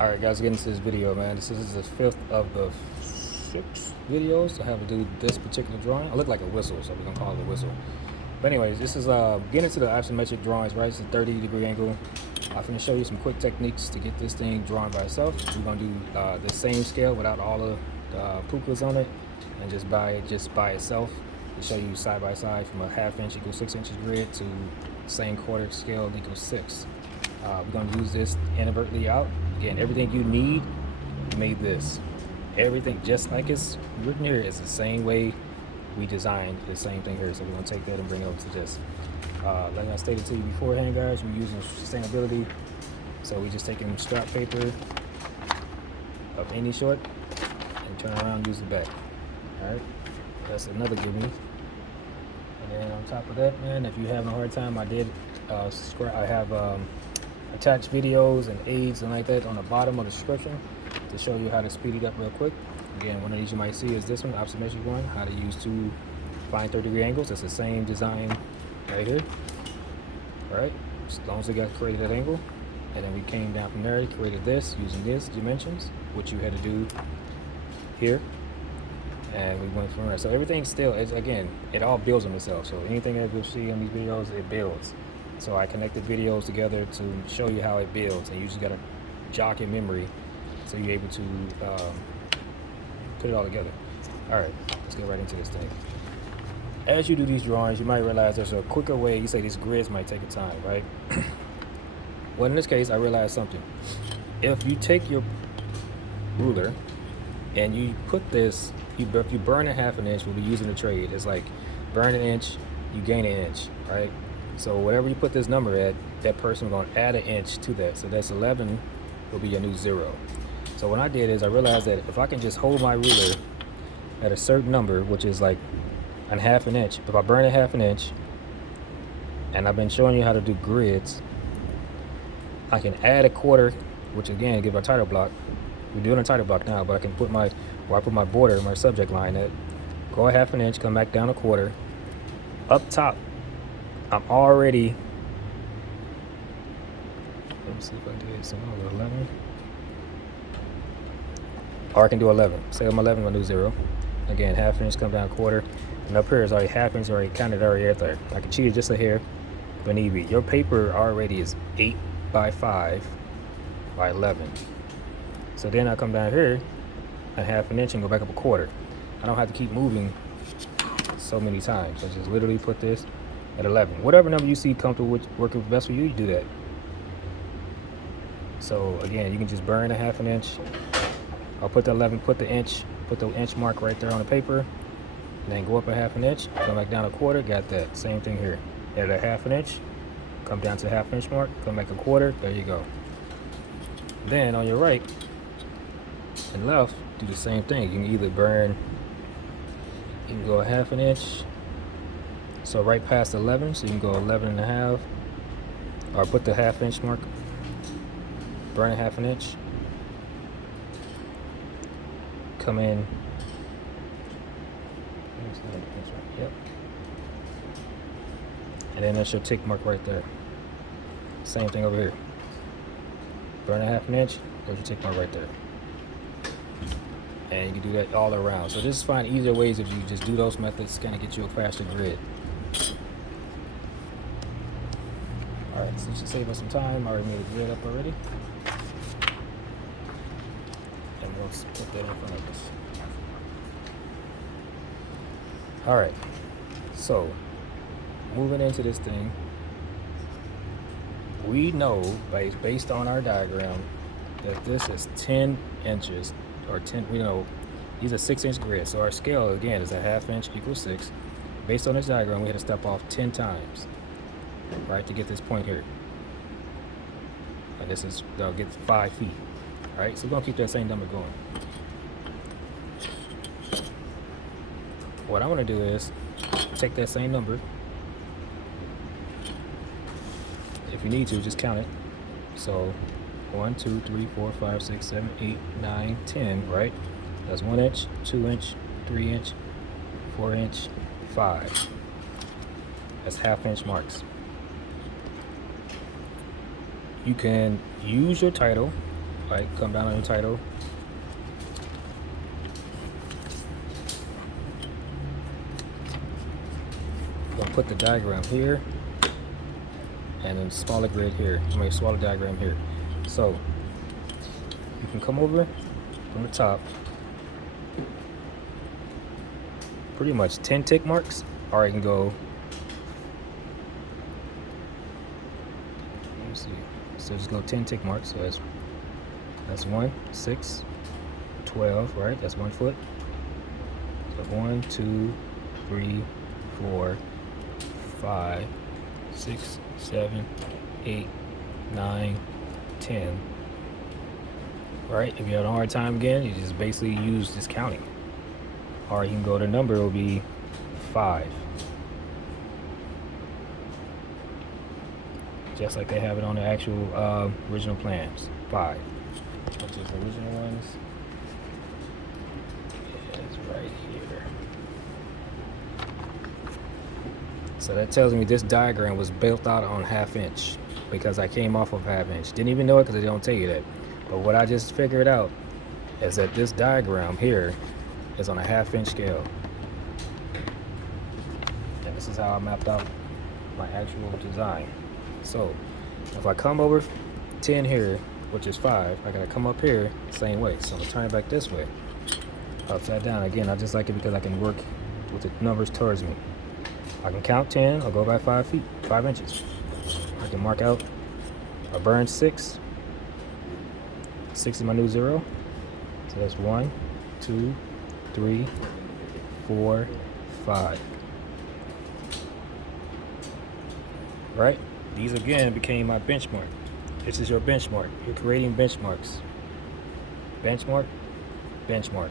Alright guys, getting into this video, man. This is the 5th of the 6 videos I have to do this particular drawing. I look like a whistle, so we're gonna call it a whistle. But anyways, this is getting into the isometric drawings, right? It's a 30-degree angle. I'm gonna show you some quick techniques to get this thing drawn by itself. We're gonna do the same scale without all of the pukas on it, and just by itself to show you side by side from a 1/2 inch equals 6 inches grid to same quarter scale equals 6. We're gonna use this inadvertently out. Again, everything you need made this. Everything just like it's written here is the same way we designed the same thing here. So we're gonna take that and bring it over to this. Like I stated to you beforehand, guys, we're using sustainability. So we just taking scrap paper of any sort and turn around and use the back. Alright, that's another gimme. And then on top of that, man, if you're having a hard time, I have attached videos and aids and like that on the bottom of the description to show you how to speed it up real quick. Again, one of these you might see is this one, isometric one, how to use two fine 30-degree angles. It's the same design right here. All right, as long as it got created at angle, and then we came down from there, created this using this dimensions, which you had to do here, and we went from there. So everything still is, again, it all builds on itself. So anything that you'll see on these videos, it builds. So I connected videos together to show you how it builds, and you just gotta jog your memory so you're able to put it all together. All right, let's get right into this thing. As you do these drawings, you might realize there's a quicker way. You say these grids might take a time, right? Well, in this case, I realized something. If you take your ruler and you put this, if you burn a 1/2 inch, we'll be using the trade. It's like burn an inch, you gain an inch, right? So whatever you put this number at, that person will add an inch to that. So that's 11 will be your new 0. So what I did is I realized that if I can just hold my ruler at a certain number, which is like a 1/2 inch, if I burn a 1/2 inch, and I've been showing you how to do grids, I can add a quarter, which again, give a title block. We're doing a title block now, but I can put where I put my border, my subject line at, go a 1/2 inch, come back down a quarter. Up top, I'm already, let me see if I did some other 11. Or I can do 11. Say I'm 11, I'm gonna do 0. Again, 1/2 inch, come down a quarter. And up here is already 1/2 inch, already counted already right there. I can cheat it just a hair, but need be. Your paper already is 8 by 5 by 11. So then I come down here a 1/2 inch and go back up a quarter. I don't have to keep moving so many times. I just literally put this at 11. Whatever number you see comfortable with, working best for you, you do that. So again, you can just burn a 1/2 inch. I'll put the 11, put the inch mark right there on the paper, and then go up a 1/2 inch, come back down a quarter, got that. Same thing here. At a 1/2 inch, come down to the 1/2 inch mark, come back a quarter, there you go. Then on your right and left, do the same thing. You can either burn, you can go a 1/2 inch, so right past 11, so you can go 11.5, or put the 1/2 inch mark, burn a 1/2 inch, come in, yep, and then that's your tick mark right there. Same thing over here. Burn a 1/2 inch, there's your tick mark right there. And you can do that all around. So just find easier ways if you just do those methods, kind of get you a faster grid. All right, so to save us some time, I already made a grid up already. And we'll put that in front of us. All right, so moving into this thing, we know based on our diagram that this is 10 inches, or 10, we know these are 6 inch grids. So our scale again is a 1/2 inch equals 6. Based on this diagram, we had to step off 10 times, right, to get this point here. And this is, they'll get 5 feet. All right, so we're gonna keep that same number going. What I want to do is take that same number. If you need to, just count it. So 1, 2, 3, 4, 5, 6, 7, 8, 9, 10, right? That's 1 inch, 2 inch, 3 inch, 4 inch, 5. That's 1/2 inch marks. You can use your title Right, come down on your title. I'm gonna put the diagram here, and then smaller grid here. I mean, smaller diagram here. So you can come over from the top, pretty much 10 tick marks, or you can go. Let me see. So just go 10 tick marks. So that's 1, 6, 12, right? That's 1 foot. So 1, 2, 3, 4, 5, 6, 7, 8, 9, 10. Right? If you have a hard time again, you just basically use this counting. Or you can go to number, it will be 5. Just like they have it on the actual original plans. 5. Which is the original ones. It's right here. So that tells me this diagram was built out on 1/2 inch because I came off of 1/2 inch. Didn't even know it because they don't tell you that. But what I just figured out is that this diagram here is on a 1/2 inch scale. And this is how I mapped out my actual design. So if I come over 10 here, which is 5, I gotta come up here the same way. So I'm gonna turn it back this way, upside down. Again, I just like it because I can work with the numbers towards me. I can count 10, I'll go by 5 inches. I can mark out a burn 6. 6 is my new 0. So that's 1, 2, 3, 4, 5. Right? These again became my benchmark. This is your benchmark. You're creating benchmarks. Benchmark, benchmark.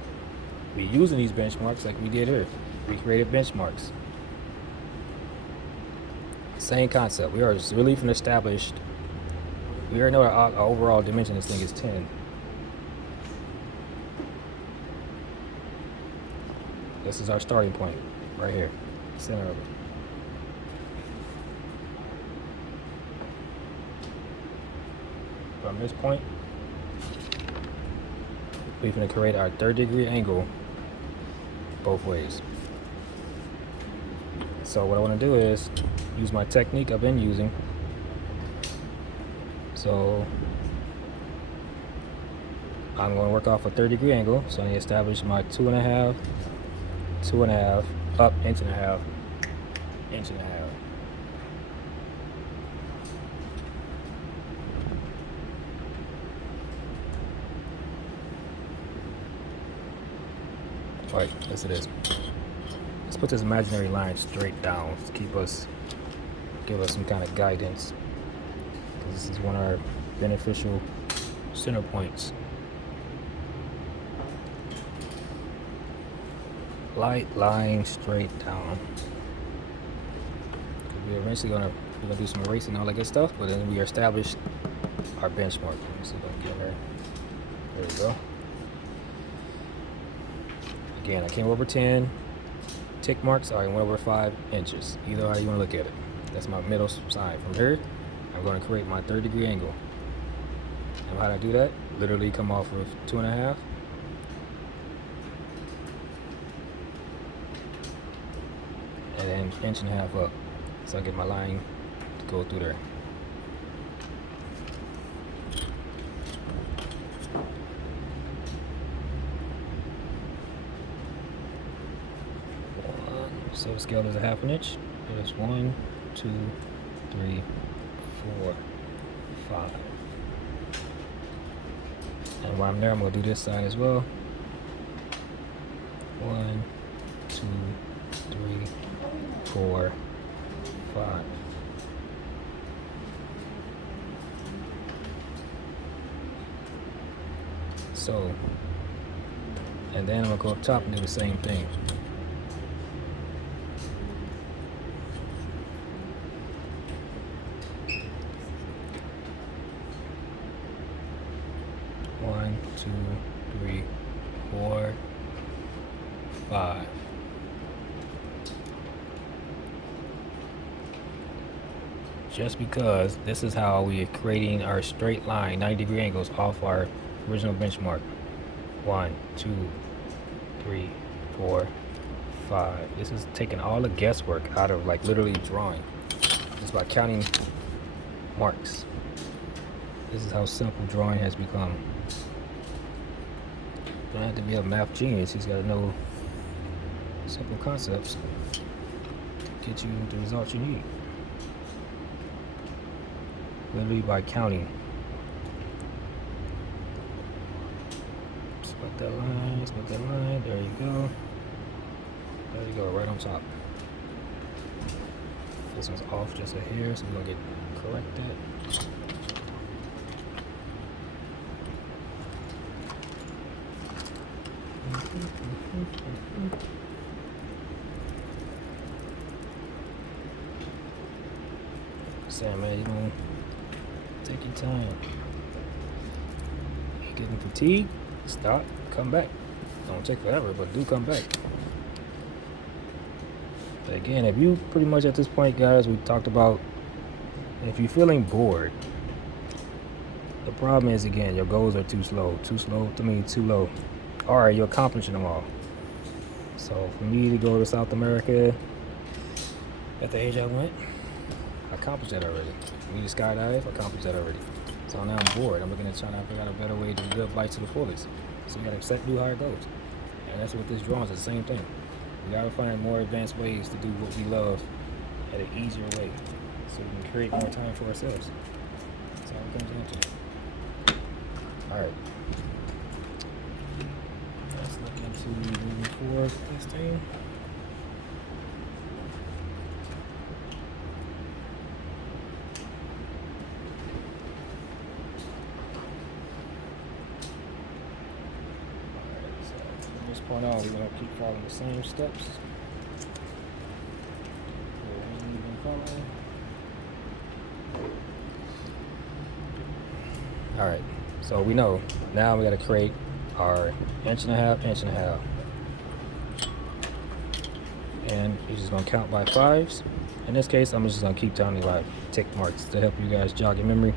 We're using these benchmarks like we did here. We created benchmarks. Same concept. We are really from established. We already know our overall dimension of this thing is 10. This is our starting point right here, center of it. From this point, we're going to create our 3rd-degree angle both ways. So what I want to do is use my technique I've been using. So I'm going to work off a 3rd-degree angle. So I establish my 2.5, 2.5, up 1.5 inches, 1.5 inches. All right, yes it is. Let's put this imaginary line straight down to give us some kind of guidance. This is one of our beneficial center points. Light line straight down. We're eventually we're gonna do some erasing and all that good stuff, but then we established our benchmark. Let me see if I can get there. There we go. Again, I came over 10 tick marks. I went over 5 inches. Either how you want to look at it. That's my middle side. From here, I'm going to create my 3rd-degree angle. And how do I do that? Literally come off of 2.5. And then 1.5 inches up. So I get my line to go through there. So the scale is a 1/2 inch. There's 1, 2, 3, 4, 5. And while I'm there, I'm going to do this side as well. 1, 2, 3, 4, 5. So, and then I'm going to go up top and do the same thing. One, 2, 3, 4, 5. just because this is how we are creating our straight line 90-degree angles off our original benchmark. 1, 2, 3, 4, 5. This is taking all the guesswork out of like literally drawing just by counting marks. This is how simple drawing has become. You don't have to be a math genius. You just got to know simple concepts to get you the results you need. Literally by counting. Split that line, split that line. There you go. There you go, right on top. This one's off just a hair, so we're gonna get corrected. Sam, man, you gonna take your time. You getting fatigued? Stop, come back. Don't take forever, but do come back. But again, if you pretty much at this point, guys, we talked about, if you're feeling bored, the problem is, again, your goals are too slow. Too slow to me, too low. All right, you're accomplishing them all. So for me to go to South America at the age I went, I accomplished that already. For me to skydive, I accomplished that already. So now I'm bored. I'm looking at trying to figure out a better way to live life to the fullest. So you gotta set new higher goals. And that's what this drawing is, the same thing. We gotta find more advanced ways to do what we love at an easier way, so we can create more time for ourselves. That's all it comes down to. All right. Let's look into moving forward with this thing. From this point on, we're going to keep following the same steps. Alright, so we know now we got to create our inch and a half, and you're just going to count by fives. In this case, I'm just going to keep counting by tick marks to help you guys jog your memory.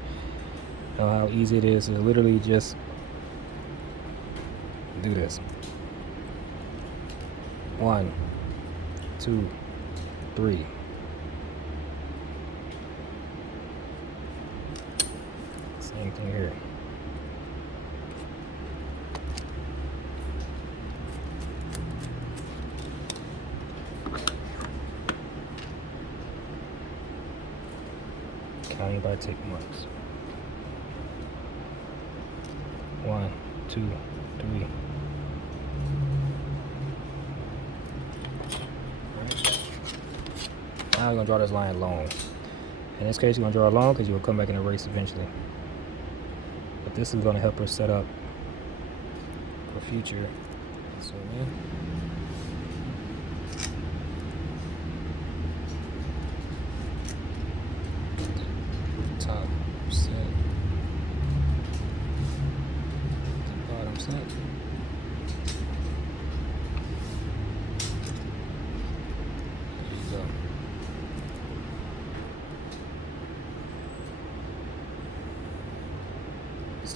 Know how easy it is to literally just do this. 1, 2, 3. Same thing here. Counting by tick marks. 1, 2, 3. Now we're going to draw this line long. In this case, you're going to draw it long because you will come back in a race eventually. But this is going to help us set up for future. So, man. Top set. The bottom set.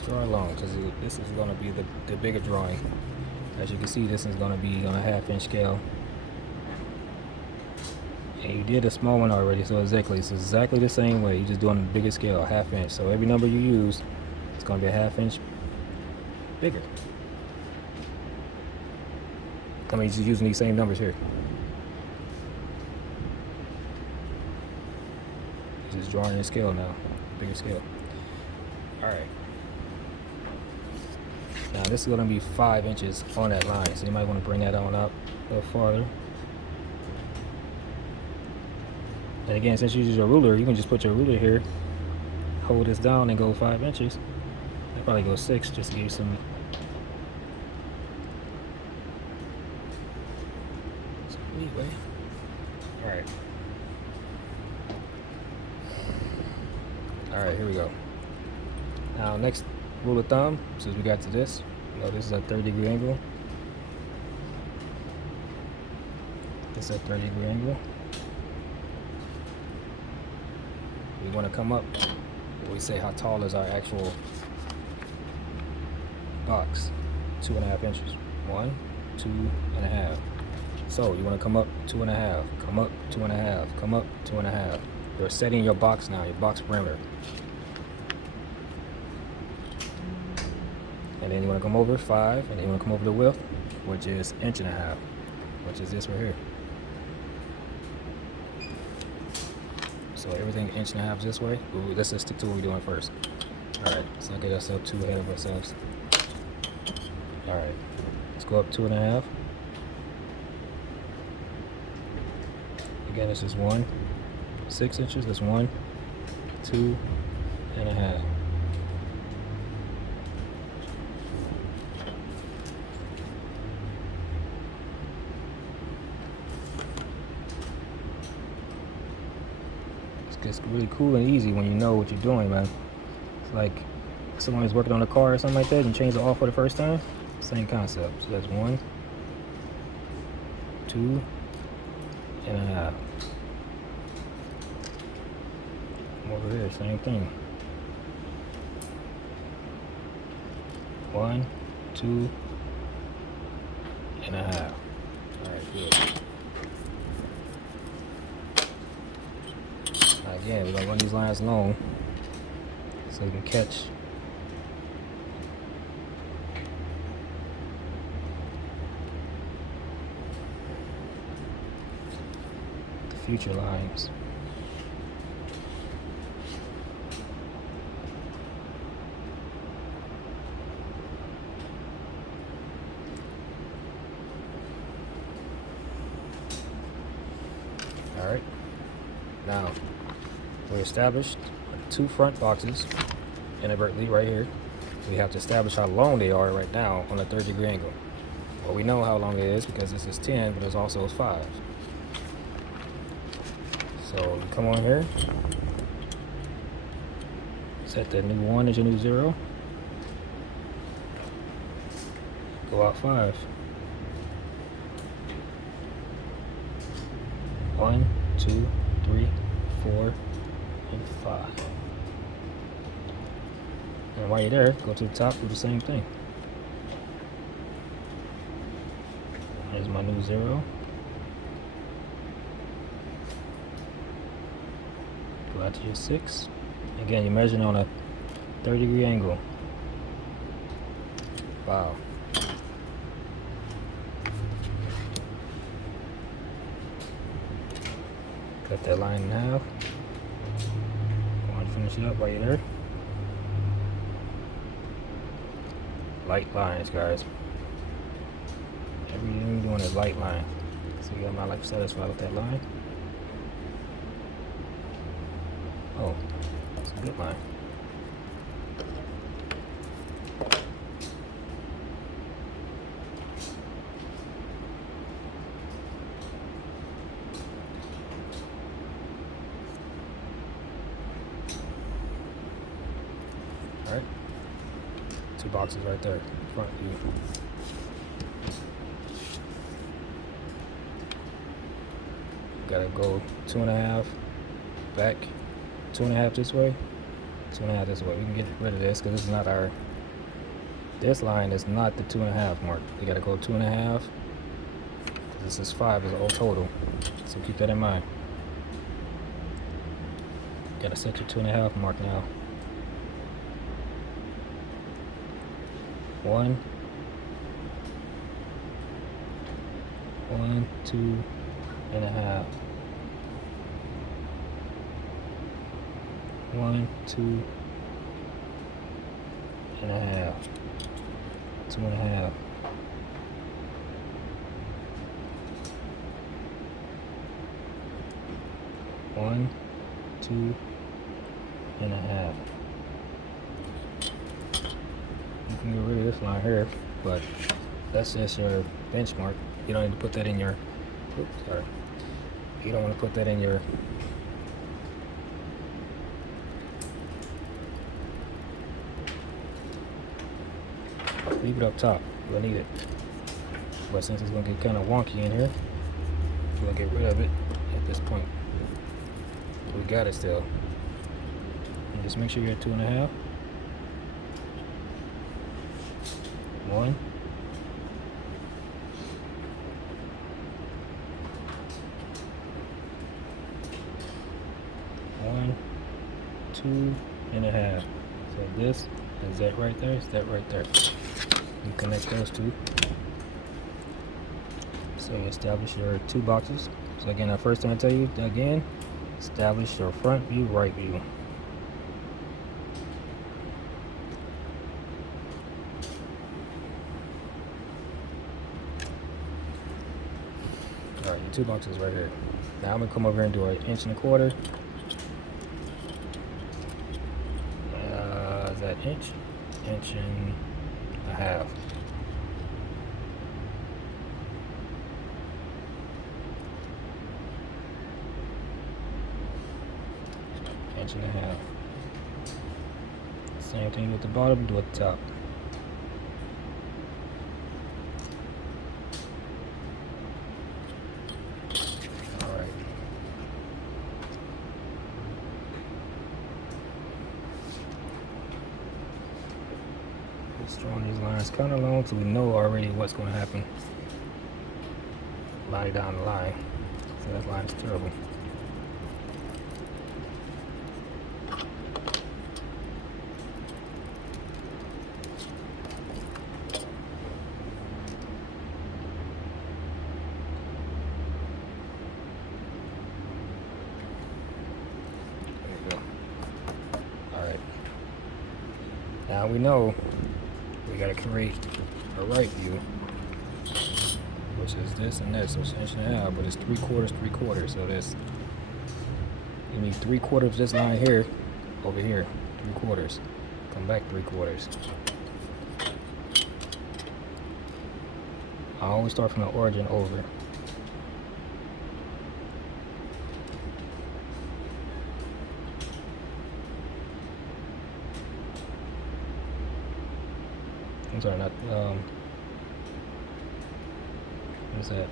Draw along because this is going to be the bigger drawing. As you can see, this is going to be on a 1/2 inch scale, and you did a small one already, so it's exactly the same way. You're just doing a bigger scale, 1/2 inch. So every number you use, it's going to be a 1/2 inch bigger. I mean, just using these same numbers here. Just drawing a scale now, bigger scale. All right. Now this is going to be 5 inches on that line, so you might want to bring that on up a little farther. And again, since you use your ruler, you can just put your ruler here, hold this down, and go 5 inches. I'll probably go 6 just to give you some leeway. All right. All right, here we go. Now next rule of thumb, since we got to this, this is a 30-degree angle. This is a 30-degree angle. we want to come up. We say how tall is our actual box? 2.5 inches. 1, 2.5. So you want to come up 2.5, come up 2.5, come up 2.5. You're setting your box now, your box perimeter. And then you want to come over 5, and then you want to come over the width, which is 1.5 inches, which is this right here. So everything 1.5 inches this way. Ooh, let's just stick to what we're doing first. Alright, let's not get ourselves too ahead of ourselves. Alright, let's go up 2.5. Again, this is 6 inches. That's 1, 2.5. It's really cool and easy when you know what you're doing, man. It's like someone who's working on a car or something like that and change it off for the first time. Same concept. So that's 1, 2.5. Over here, same thing. 1, 2.5. Alright, good. Again, we're gonna run these lines long so you can catch the future lines. Alright, now we established 2 front boxes inadvertently right here. We have to establish how long they are right now on a 30-degree angle. Well, we know how long it is because this is 10, but there's also 5. So you come on here, set that new 1 as your new 0, go out 5. 1, 2, 3, 4, and 5. And while you're there, go to the top, do the same thing. Here's my new 0. Go out to your 6. Again, you're measuring on a 30-degree angle. Wow. Cut that line in half. Go on, finish it up while you're there. Light lines, guys. Everything you're doing is light line. So you're not like satisfied with that line. Oh, that's a good line. Alright. 2 boxes right there. Front view. Gotta go 2.5 back, 2.5 this way, 2.5 this way. We can get rid of this because this is not our. This line is not the 2.5 mark. We gotta go 2.5. This is 5 is all total, so keep that in mind. Gotta set your 2.5 mark now. 1, 2.5. 1, 2.5. 2.5. 1, 2.5. You can get rid of this line here, but that's just your benchmark. You don't need to put that in your. Oops, sorry. You don't want to put that in your. Leave it up top. You'll need it. But since it's going to get kind of wonky in here, we're going to get rid of it at this point. We got it still. Just make sure you're at 2.5. 1. 1, 2.5. So this is that right there. Is that right there? You connect those two. So you establish your 2 boxes. So again, the first thing I tell you again, establish your front view, right view. Alright, your 2 boxes right here. Now I'm gonna come over here and do an 1.25 inch. Is that inch? 1.5 inches. Inch. Same thing with the bottom, do at the top. Alright. Just drawing these lines kind of long so we know already what's going to happen. Line down the line. So that line is terrible. Now we know we got to create a right view, which is this and this. So it's 1.5 inches, but it's 3/4. So this, you need 3/4 of this line here, over here, 3/4. Come back 3/4. I always start from the origin over. I'm sorry, not, what's that?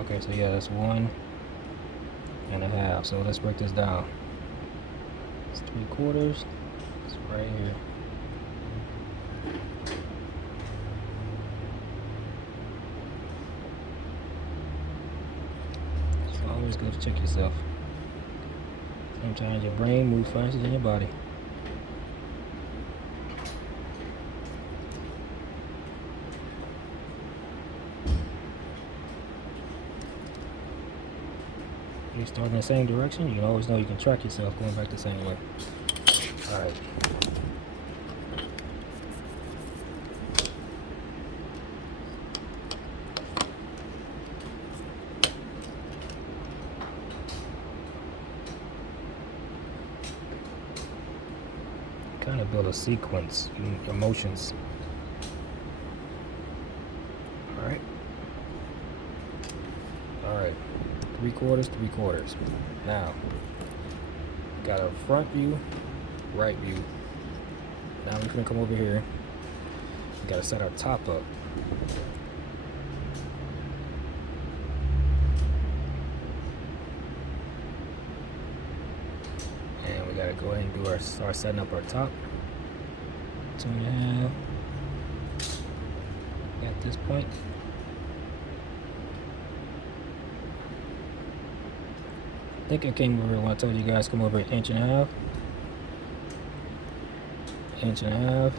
Okay, so yeah, that's 1.5. So let's break this down. It's 3/4. It's right here. Always good to check yourself. Sometimes your brain moves faster than your body. If you start in the same direction, you can always know you can track yourself going back the same way. Alright. Kind of build a sequence, emotions. Alright. 3/4. Now, got a front view, right view. Now we're gonna come over here. We gotta set our top up. And we gotta go ahead and do start setting up our top. 2.5. At this point. I think I came over when I told you guys come over 1.5 inches. 1.5 inches.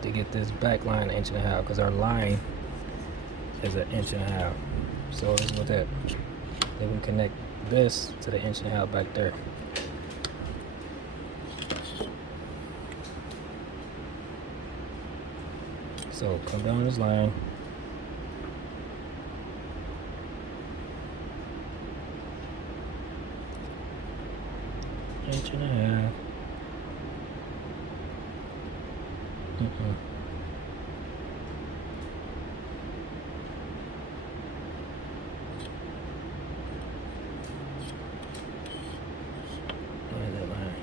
To get this back line 1.5 inches, because our line is 1.5 inches. So this is what that. Then we connect this to the 1.5 inches back there. So come down this line. Inch and a half. Where's that line?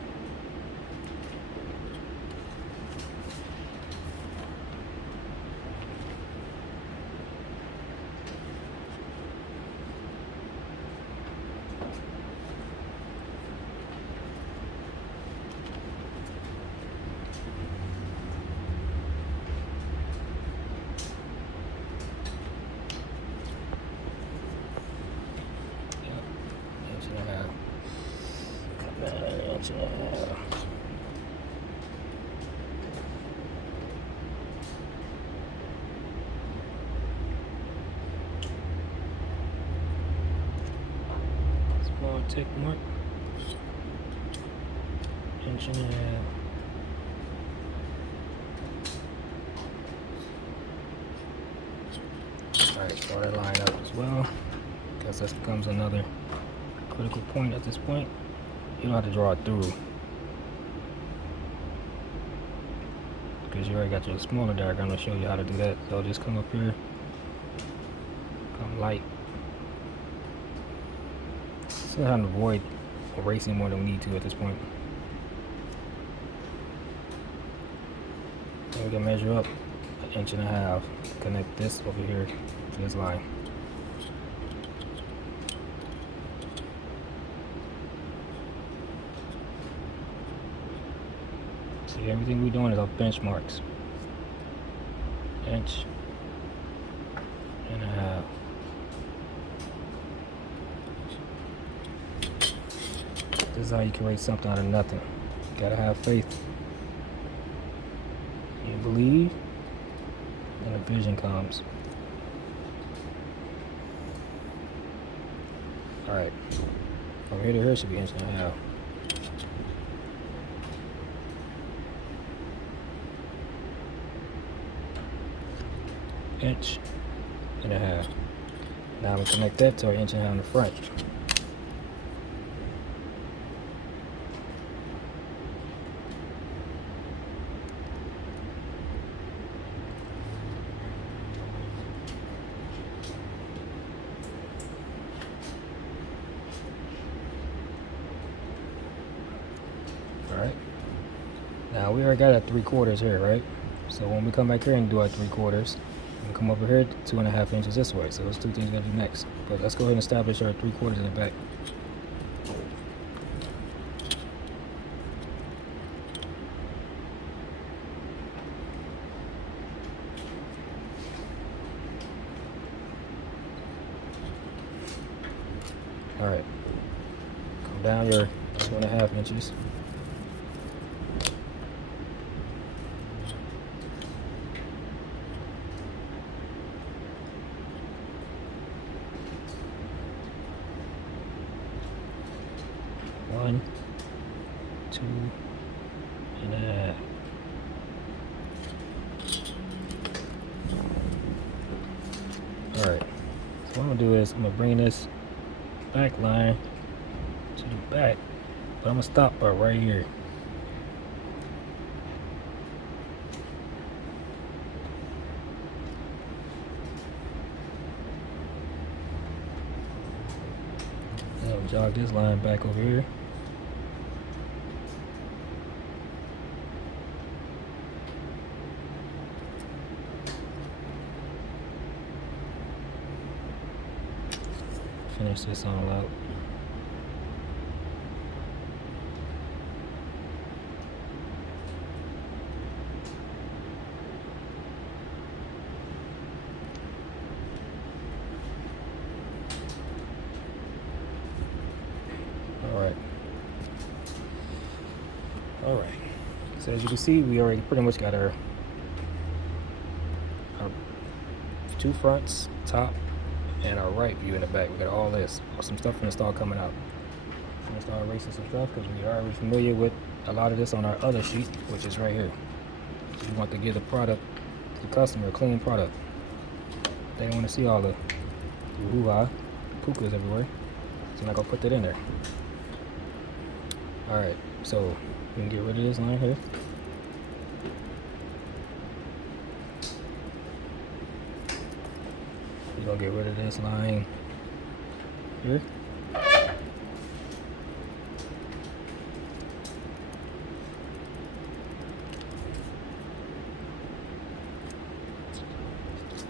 Inch and a half. Inch and a half. Small tick mark. Inch and a half. Alright, draw that line up as well, because this becomes another critical point at this point. You don't have to draw it through, because you already got your smaller diagram to show you how to do that. So just come up here, come light. Still having to avoid erasing more than we need to at this point. And we can measure up 1.5 inches. Connect this over here to this line. See, everything we're doing is off benchmarks. 1.5 inches. This is how you create something out of nothing. You gotta have faith. You believe, and a vision comes. Alright. From here to here should be 1.5 inches. Inch and a half. Now we connect that to our 1.5 inches in the front. Alright. Now we already got our 3/4 here, right? So when we come back here and do our 3/4, we come over here 2.5 inches this way. So those two things we gotta do next. But let's go ahead and establish our 3/4 in the back. Alright. Come down your 2.5 inches. One, 2.5. Alright, so what I'm gonna do is I'm gonna bring this back line to the back, but I'm gonna stop right here. And I'll jog this line back over here. Finish this all out. All right. So as you can see, we already pretty much got our two fronts, top, and our right view in the back. We got all this. Some stuff from the start coming out. I'm gonna start erasing some stuff because we are already familiar with a lot of this on our other sheet, which is right here. We want to give the product, the customer, a clean product. They don't want to see all the hoo-ha, pukas everywhere. So I'm not gonna put that in there. All right, so we can get rid of this line here. We're gonna get rid of this line here.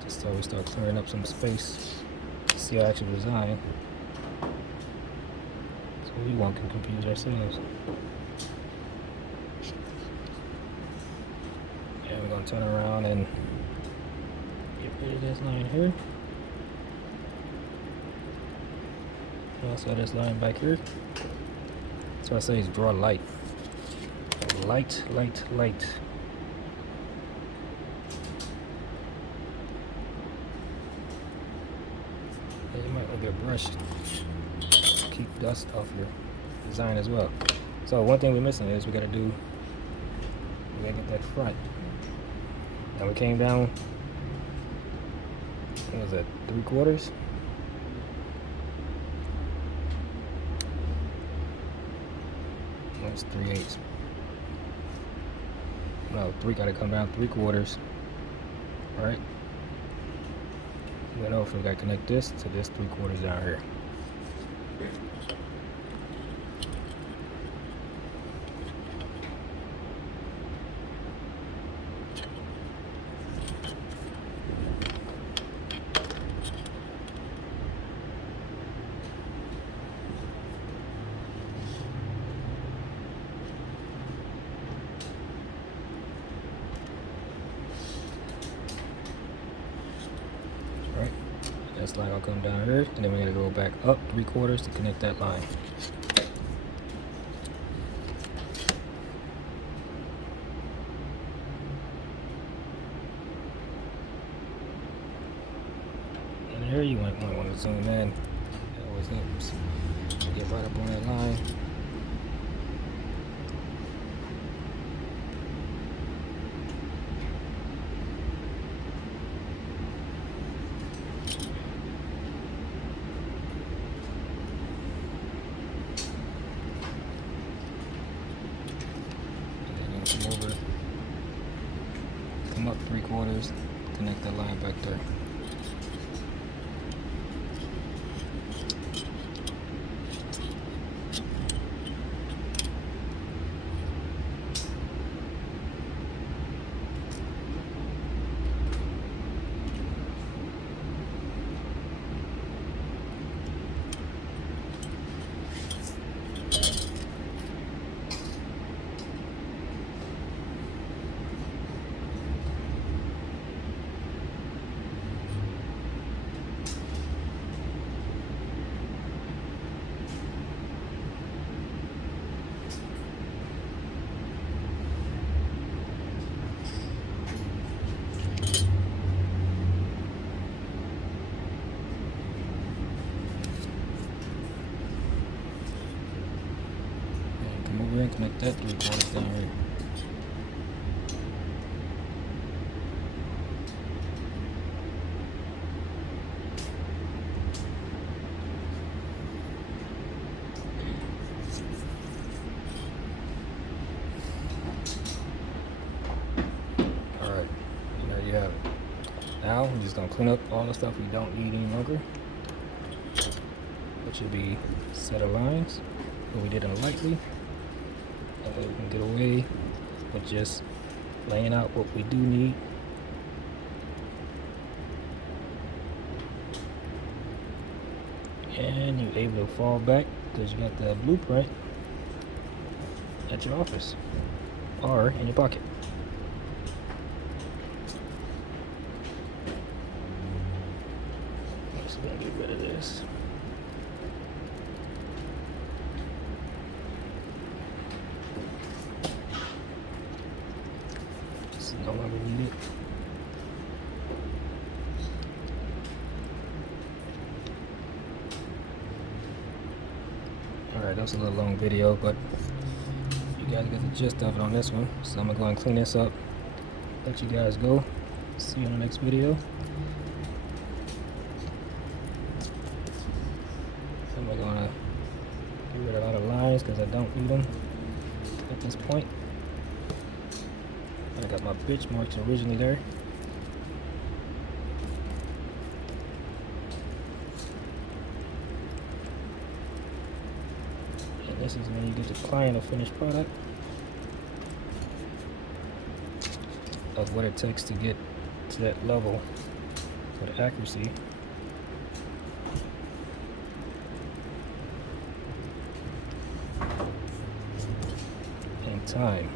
Just so we start clearing up some space. See our actual design. we won't get confused ourselves. And we're gonna turn around and get rid of this line here. Also this line back here. That's what I say is draw light. Light, light, light. And you might want to get a brush to keep dust off your design as well. So one thing we're missing is we gotta get that front. Now we came down, what was that, 3/4? That's 3/8. No, gotta come down 3/4. Alright. Then also we gotta connect this to this 3/4 down here. Right, this line will come down here, and then we're gonna go back up 3/4 to connect that line. And here you might want to zoom in. That always helps. Get right up on that line. Come over, come up 3/4, connect that line back there. Over and connect that 3/4 down here. Alright, and there you have it. Now we're just gonna clean up all the stuff we don't need any longer. Which would be set of lines, but we did them lightly. We can get away with just laying out what we do need. And you're able to fall back because you got the blueprint at your office or in your pocket. I'm just gonna get rid of this. No longer needed. Alright, that's a little long video, but you guys get the gist of it on this one. So I'm gonna go and clean this up. Let you guys go. See you in the next video. I'm gonna get rid of a lot of lines because I don't need them at this point. I got my pitch marks originally there. And this is when you get the client a finished product of what it takes to get to that level for the accuracy. time.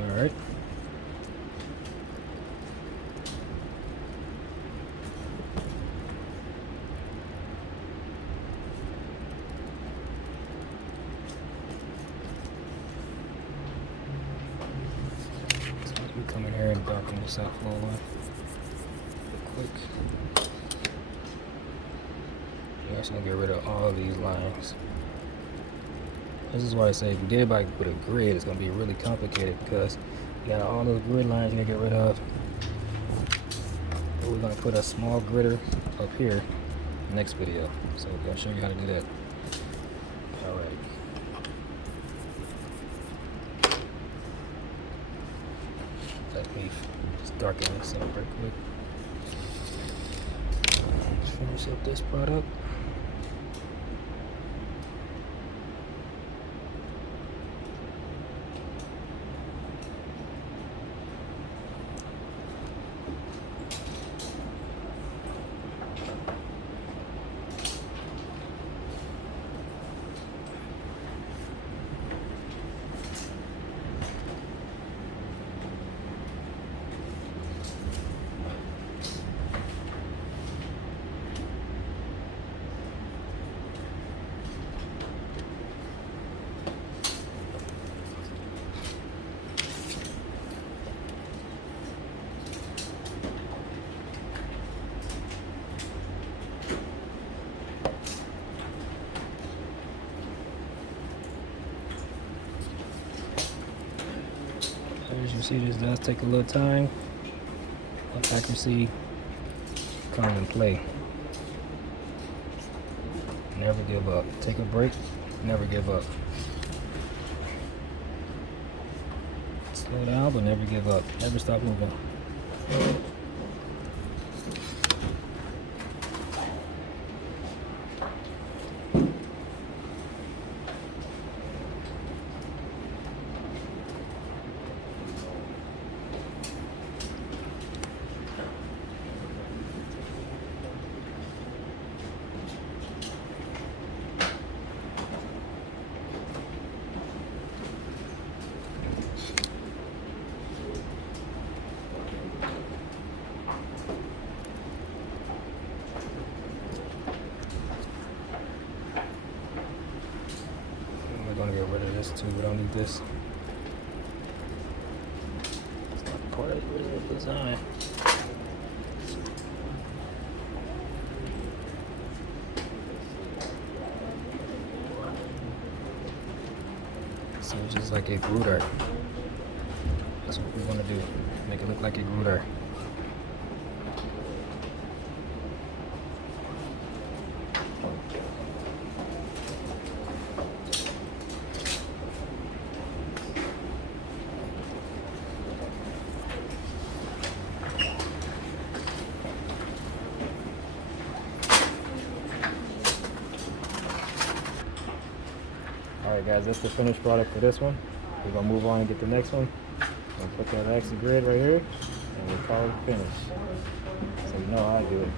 All right. We come in here and darken this out for a while. Real quick. You're actually gonna get rid of all these lines. This is why I say if you did it by with a grid, it's gonna be really complicated because you got all those grid lines you gotta get rid of. But we're gonna put a small gritter up here next video. So I'll show you how to do that. All right. Let me just darken this up real quick. Let's finish up this product. As you see, this does take a little time. Accuracy comes in play. Never give up. Take a break. Never give up. Slow down, but never give up. Never stop moving. We're gonna get rid of this too. We don't need this. It's not part of the original design. So it's just like a gruder. That's what we want to do. Make it look like a gruder. Alright guys, that's the finished product for this one. We're going to move on and get the next one. We'll put that axis grid right here and we'll call it finished. So you know how I do it.